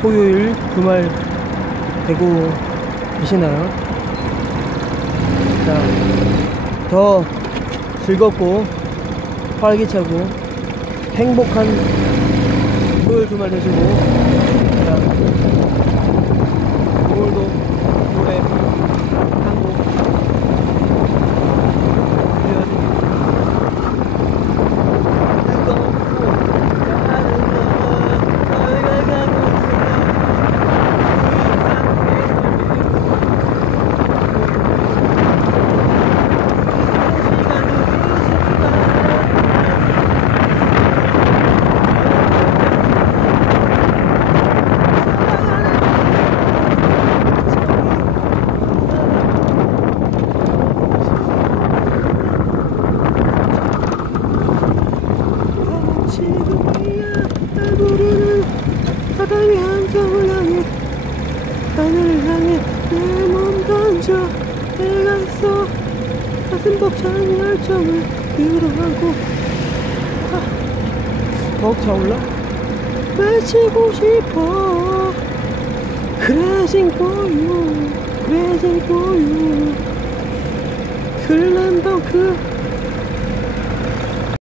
토요일 주말 되고 계시나요? 자, 더 즐겁고 활기차고 행복한 토요일 주말 되시고 자, 가슴 벅찬 열정을 끌어안고 더욱 차올라 외치고 싶어 you Crashing for you 슬램덩크